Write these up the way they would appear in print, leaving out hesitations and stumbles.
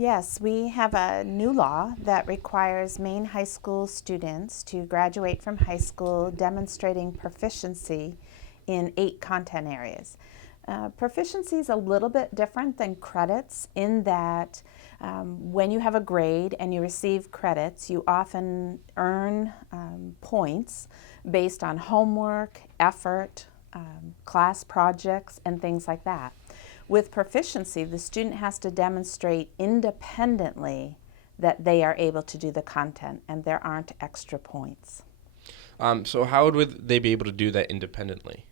Yes, we have a new law that requires Maine high school students to graduate from high school demonstrating proficiency in 8 content areas. Proficiency is a little bit different than credits in that when you have a grade and you receive credits, you often earn points based on homework, effort, class projects, and things like that. With proficiency, the student has to demonstrate independently that they are able to do the content and there aren't extra points. So how would they be able to do that independently?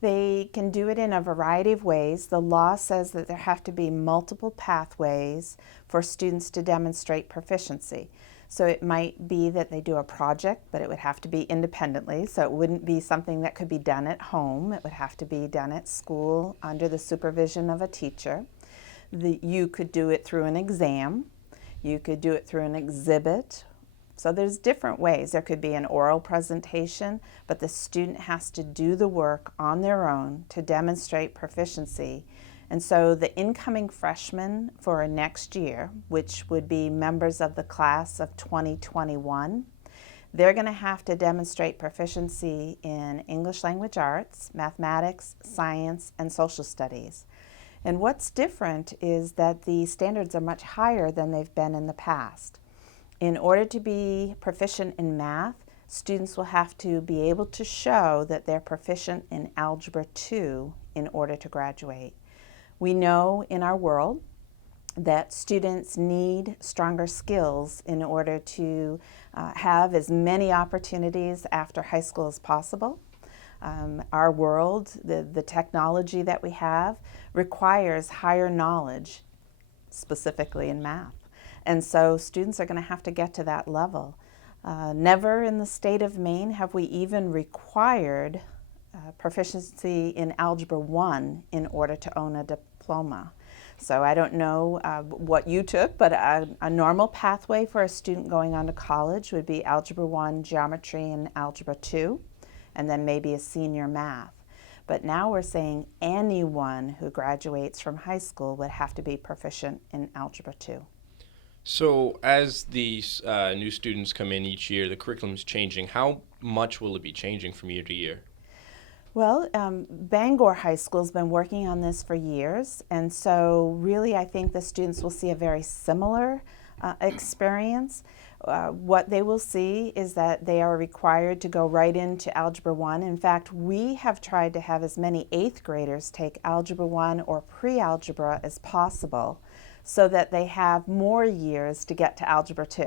They can do it in a variety of ways. The law says that there have to be multiple pathways for students to demonstrate proficiency. So it might be that they do a project, but it would have to be independently. So it wouldn't be something that could be done at home. It would have to be done at school under the supervision of a teacher. You could do it through an exam. You could do it through an exhibit. So there's different ways. There could be an oral presentation, but the student has to do the work on their own to demonstrate proficiency. And so the incoming freshmen for next year, which would be members of the class of 2021, they're going to have to demonstrate proficiency in English language arts, mathematics, science, and social studies. And what's different is that the standards are much higher than they've been in the past. In order to be proficient in math, students will have to be able to show that they're proficient in Algebra 2 in order to graduate. We know in our world that students need stronger skills in order to have as many opportunities after high school as possible. Our world, the technology that we have, requires higher knowledge, specifically in math. And so students are going to have to get to that level. Never in the state of Maine have we even required proficiency in Algebra 1 in order to own a diploma. So I don't know what you took, but a normal pathway for a student going on to college would be Algebra 1, Geometry, and Algebra 2, and then maybe a senior math. But now we're saying anyone who graduates from high school would have to be proficient in Algebra 2. So as these new students come in each year, the curriculum's changing. How much will it be changing from year to year? Well, Bangor High School's been working on this for years, and so really I think the students will see a very similar experience. What they will see is that they are required to go right into Algebra 1. In fact, we have tried to have as many 8th graders take Algebra 1 or pre-algebra as possible so that they have more years to get to Algebra 2.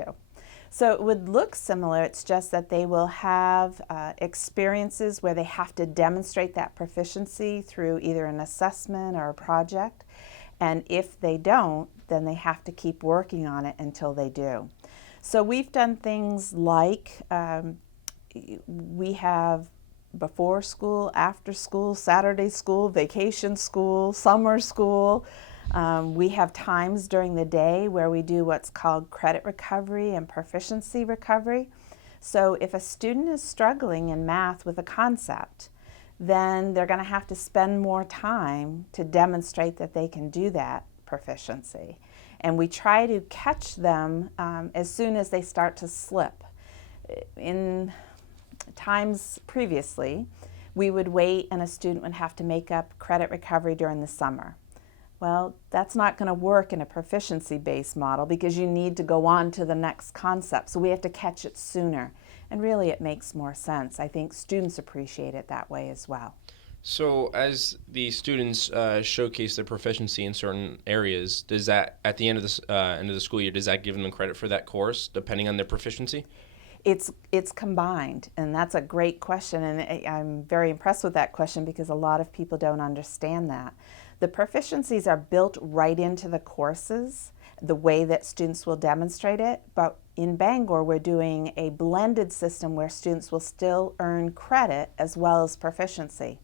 So it would look similar, it's just that they will have experiences where they have to demonstrate that proficiency through either an assessment or a project. And if they don't, then they have to keep working on it until they do. So we've done things like we have before school, after school, Saturday school, vacation school, summer school. We have times during the day where we do what's called credit recovery and proficiency recovery. So if a student is struggling in math with a concept, then they're going to have to spend more time to demonstrate that they can do that proficiency. And we try to catch them as soon as they start to slip. In times previously, we would wait and a student would have to make up credit recovery during the summer. Well, that's not going to work in a proficiency-based model because you need to go on to the next concept. So we have to catch it sooner. And really it makes more sense. I think students appreciate it that way as well. So as the students showcase their proficiency in certain areas, does that, at the end of the school year, does that give them credit for that course, depending on their proficiency? It's combined, and that's a great question, and I'm very impressed with that question because a lot of people don't understand that. The proficiencies are built right into the courses, the way that students will demonstrate it, but in Bangor we're doing a blended system where students will still earn credit as well as proficiency.